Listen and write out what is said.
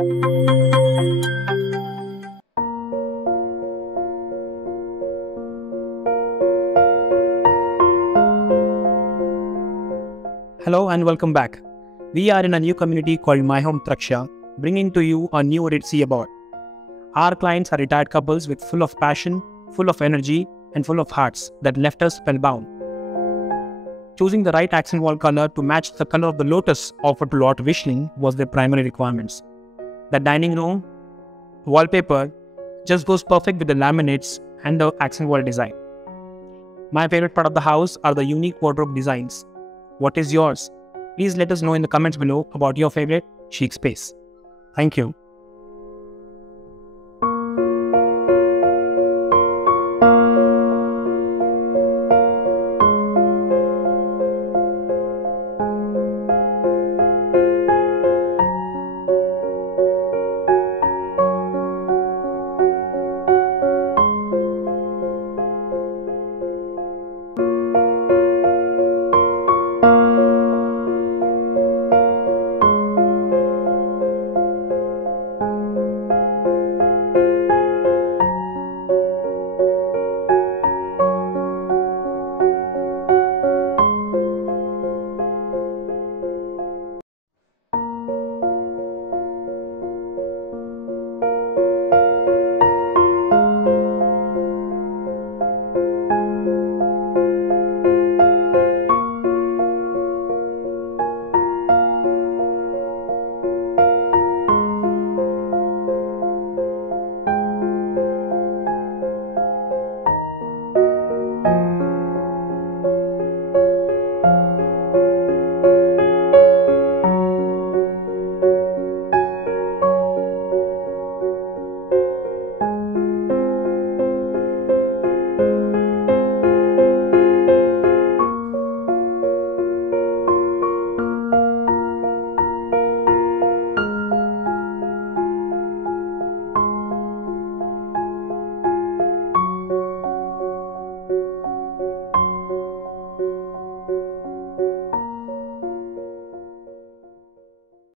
Hello and welcome back. We are in a new community called My Home Tarkshya, bringing to you a new Ritzy Abode. Our clients are retired couples with full of passion, full of energy, and full of hearts that left us spellbound. Choosing the right accent wall color to match the color of the lotus offered to Lord Vishnu was their primary requirements. The dining room wallpaper just goes perfect with the laminates and the accent wall design. My favorite part of the house are the unique wardrobe designs. What is yours? Please let us know in the comments below about your favorite chic space. Thank you.